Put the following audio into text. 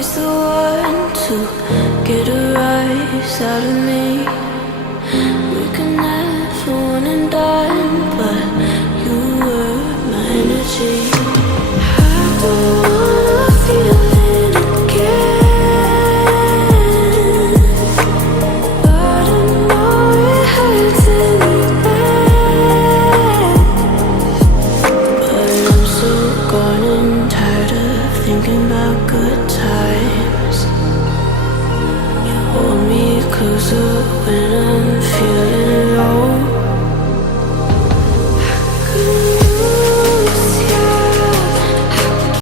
always the one to get a rise out of me. We could never one and done, but you were my energy. I don't wanna feel it again, but I know it hurts in the end. But I'm so gone and tired of thinking about good times. You hold me closer when I'm